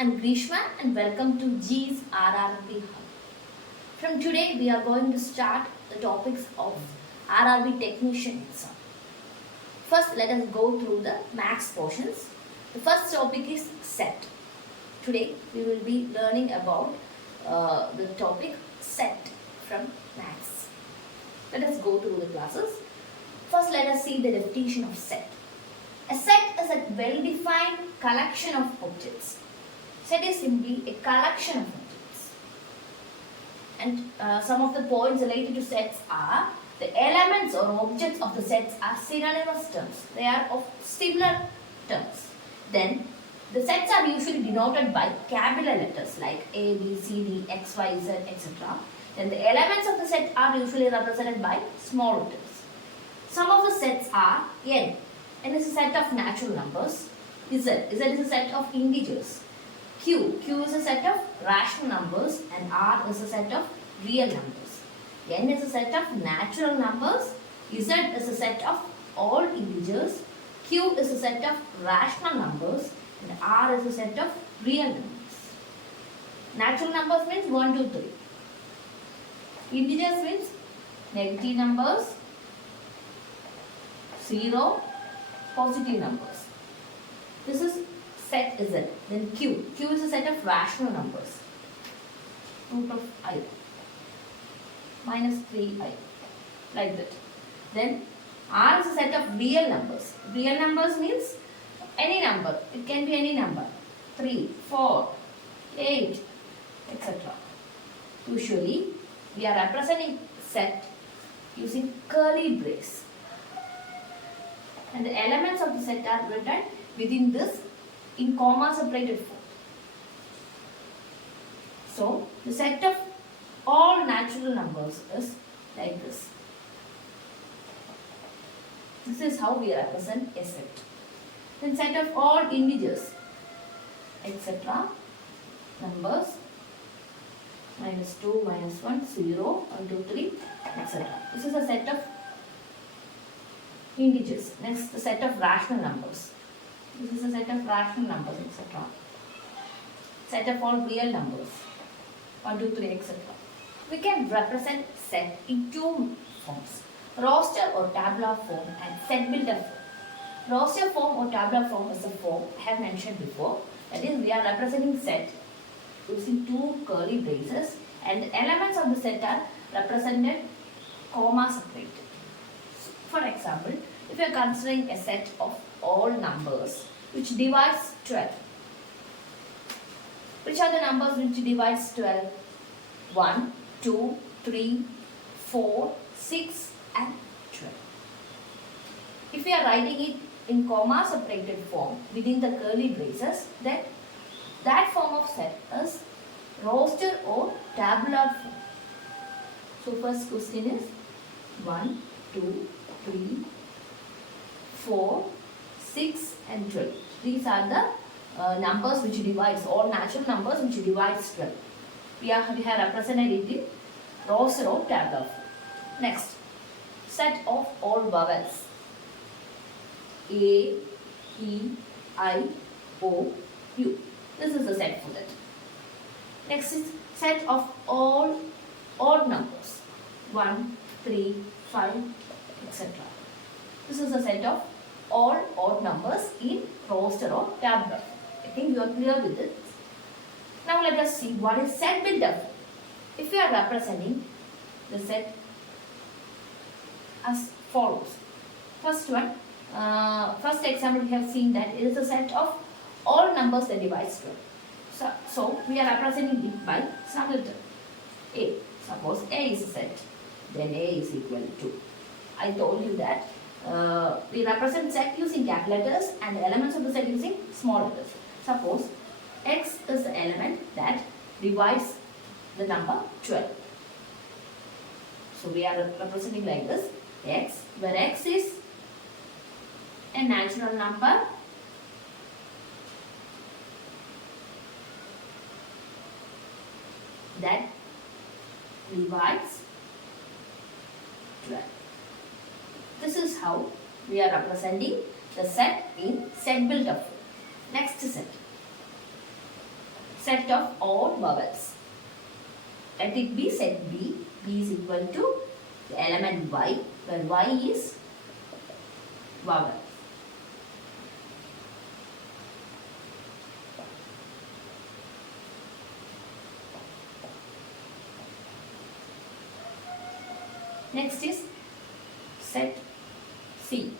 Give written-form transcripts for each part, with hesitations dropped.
I'm Grishma and welcome to G's RRB Hub. From today, we are going to start the topics of RRB Technician exam. First, let us go through the maths portions. The first topic is set. Today, we will be learning about the topic set from maths. Let us go through the classes. First, let us see the definition of set. A set is a well-defined collection of objects. Set is simply a collection of objects. And some of the points related to sets are the elements or objects of the sets are synonymous terms. They are of similar terms. Then the sets are usually denoted by capital letters like A, B, C, D, X, Y, Z, etc. Then the elements of the set are usually represented by small letters. Some of the sets are N. N is a set of natural numbers. Z is a set of integers. Q is a set of rational numbers and R is a set of real numbers. N is a set of natural numbers. Z is a set of all integers. Q is a set of rational numbers and R is a set of real numbers. Natural numbers means 1, 2, 3. Integers means negative numbers, 0, positive numbers. This is set Z. Then Q is a set of rational numbers. Root of I minus 3i, like that. Then R is a set of real numbers. Real numbers means any number. It can be any number. 3, 4, 8, etc. Usually, we are representing set using curly brace. And the elements of the set are written within this in comma separated form. So, the set of all natural numbers is like this. This is how we represent a set. Then set of all integers, etc. Numbers, minus 2, minus 1, 0, 1, 2, 3, etc. This is a set of integers. Next, the set of rational numbers. This is a set of rational numbers, etc. Set of all real numbers. 1, 2, 3, etc. We can represent set in two forms. Roster or tabular form and set builder form. Roster form or tabular form is the form I have mentioned before. That is, we are representing set using two curly braces and the elements of the set are represented comma separated. For example, if you are considering a set of all numbers which divides 12. Which are the numbers which divides 12? 1, 2, 3, 4, 6 and 12. If we are writing it in comma separated form within the curly braces, then that form of set is roster or tabular form. So first question is 1, 2, 3, 4, 6 and 12. These are the numbers which divides, all natural numbers which divides 12. We have represented it in roster or tabular form. Next, set of all vowels. A, E, I, O, U. This is the set for that. Next is set of all odd numbers. 1, 3, 5, etc. This is a set of all odd numbers in roster or tabular. I think you are clear with it. Now let us see what is set builder form. If we are representing the set as follows. First one, first example we have seen that it is a set of all numbers that divides 12. So we are representing it by some letter. A. Suppose A is a set. Then A is equal to. I told you that we represent set using capital letters and the elements of the set using small letters. Suppose X is the element that divides the number 12. So we are representing like this. X, where X is a natural number that divides 12. This is how we are representing the set in set builder form. Next set. set of odd vowels. Let it be set B. B is equal to the element Y, where Y is vowel. Next is set C,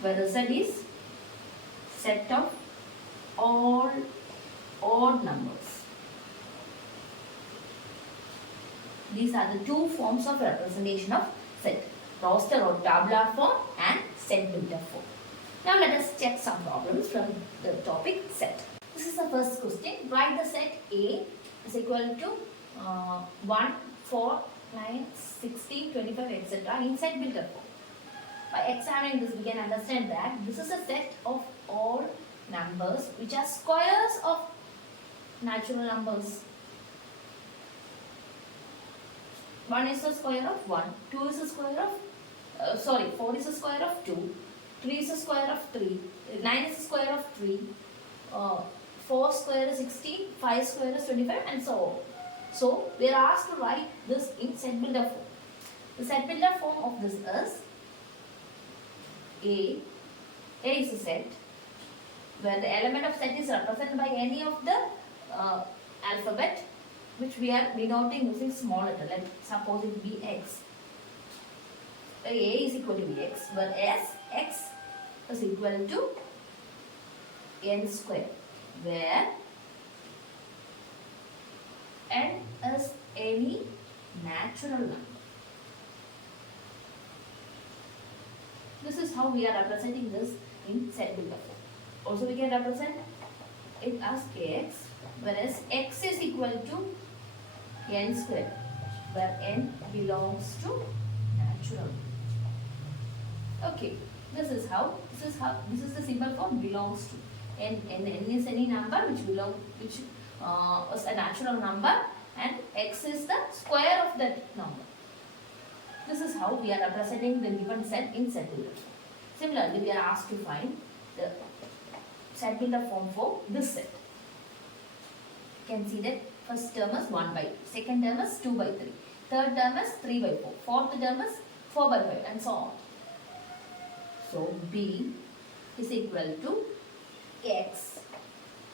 where the set is set of all odd numbers. These are the two forms of representation of set: roster or tabular form and set builder form. Now let us check some problems from the topic set. This is the first question. Write the set A is equal to 1, 4, 9, 16, 25, etc. in set builder form. By examining this, we can understand that this is a set of all numbers which are squares of natural numbers. 1 is the square of 1, 2 is the square of, 4 is the square of 2, 3 is the square of 3, 9 is the square of 3, 4 square is 16, 5 square is 25, and so on. So, we are asked to write this in set builder form. The set builder form of this is A. A is a set where the element of set is represented by any of the alphabet, which we are denoting using small letter. Let suppose it be X. A is equal to X, where X is equal to n square, where n is any natural number. This is how we are representing this in set builder form. Also, we can represent it as kx, whereas x is equal to n square, where n belongs to natural. Okay, this is the symbol for belongs to. N is any number which is a natural number, and x is the square of that number. This is how we are representing the given set in set builder form. Similarly, we are asked to find the set builder form for this set. You can see that first term is 1 by 2, second term is 2 by 3, third term is 3 by 4, fourth term is 4 by 5, and so on. So, B is equal to x,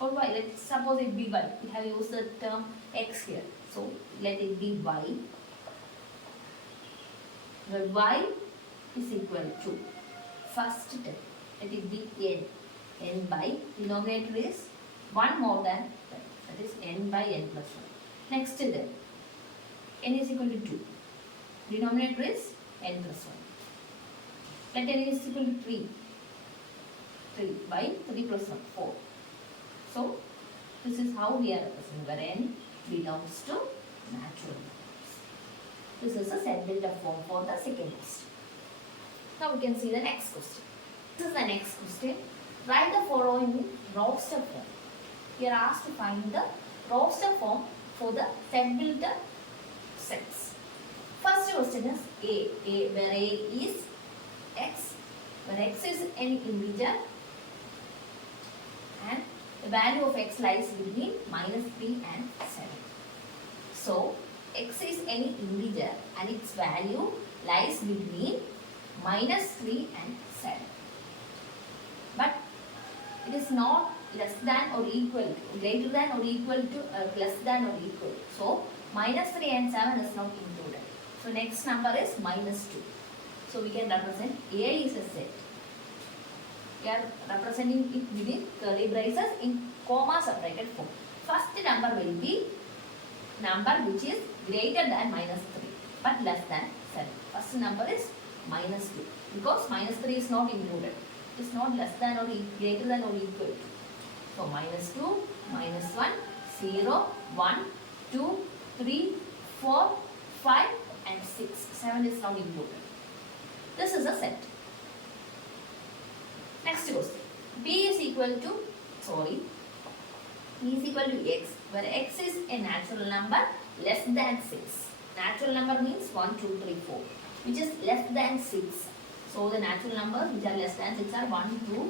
or y. Let's suppose it be y. We have used the term x here. So, let it be y, where y is equal to first term. Let it be n. N by denominator is 1 more than 10. That is n by n plus 1. Next to that, n is equal to 2. Denominator is n plus 1. Let n is equal to 3. 3 by 3 plus 1, 4. So, this is how we are representing, where n belongs to natural numbers. This is a set builder form for the second question. Now we can see the next question. This is the next question. Write the following in roster form. We are asked to find the roster form for the set builder sets. First question is A, where A is x, where x is any integer, and the value of x lies between -3 and 7. So, x is any integer and its value lies between -3 and 7. But it is not less than or equal to, greater than or equal to, less than or equal to. So, -3 and 7 is not included. So, next number is -2. So, we can represent A is a set. We are representing it within curly braces in comma separated form. First number will be number which is greater than -3 but less than 7. First number is -2 because -3 is not included. It is not less than or greater than or equal to. So, -2, -1, 0, 1, 2, 3, 4, 5 and 6. 7 is not included. This is a set. Next question. B is equal to x, where x is a natural number less than 6. Natural number means 1, 2, 3, 4, which is less than 6. So, the natural numbers which are less than 6 are 1, 2,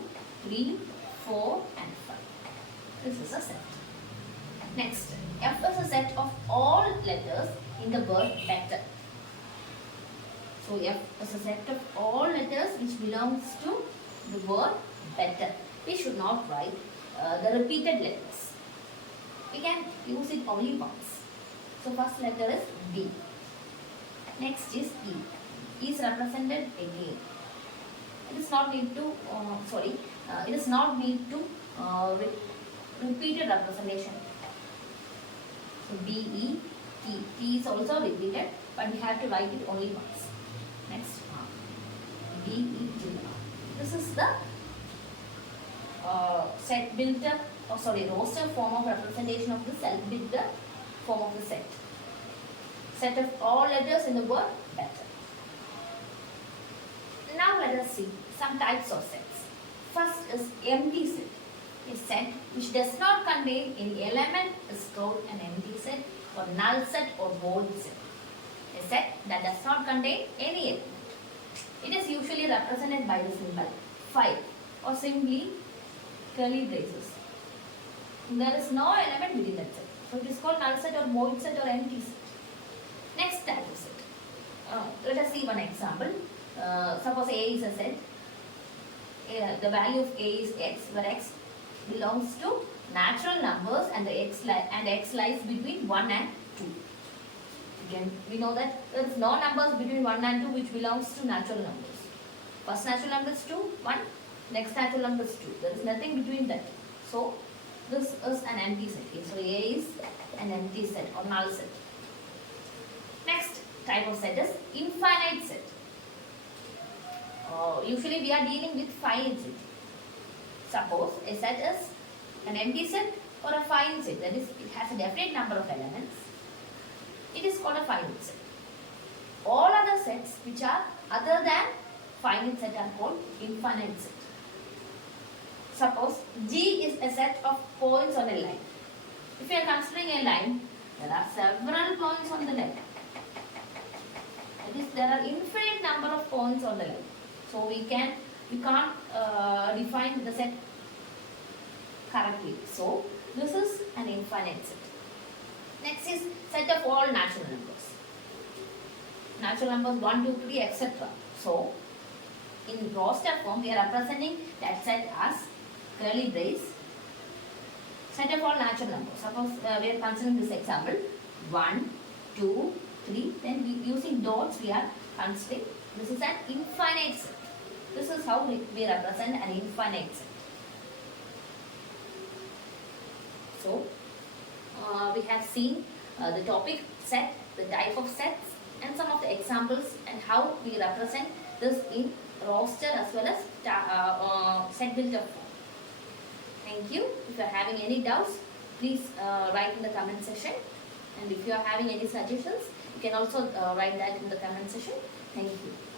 3, 4 and 5. This is a set. Next, F is a set of all letters in the word better. So F is a set of all letters which belongs to the word better. We should not write the repeated letters. We can use it only once. So first letter is B. Next is E. E is represented again. It is not need to it is not need to repeated representation. So B, E, T. T is also repeated, but we have to write it only once. Next, B, E, T. This is the set built up, roster form of representation of the self-built up form of the set. Set of all letters in the word better. Now let us see some types of sets. First is empty set. A set which does not contain any element is called an empty set or null set or void set. A set that does not contain any element. It is usually represented by the symbol phi or simply curly braces. There is no element within that set. So it is called null set or void set or empty set. Next type of set. Let us see one example. Suppose A is a set. The value of A is x, where x belongs to natural numbers and x lies between 1 and 2. Again, we know that there is no numbers between 1 and 2 which belongs to natural numbers. First natural number is 2, 1. Next natural number is 2. There is nothing between that. So, this is an empty set. So, A is an empty set or null set. Next type of set is infinite set. Usually we are dealing with finite set. Suppose a set is an empty set or a finite set. That is, it has a definite number of elements. It is called a finite set. All other sets which are other than finite set are called infinite set. Suppose G is a set of points on a line. If you are considering a line, there are several points on the line. That is, there are infinite number of points on the line. So we can't define the set correctly. So this is an infinite set. Next is set of all natural numbers. Natural numbers 1, 2, 3, etc. So in roster form we are representing that set as curly brace. Set of all natural numbers. Suppose we are considering this example 1, 2, 3. Then using dots we are considering this is an infinite set. This is how we represent an infinite set. So, we have seen the topic set, the type of sets and some of the examples and how we represent this in roster as well as set built up form. Thank you. If you are having any doubts, please write in the comment section. And if you are having any suggestions, you can also write that in the comment section. Thank you.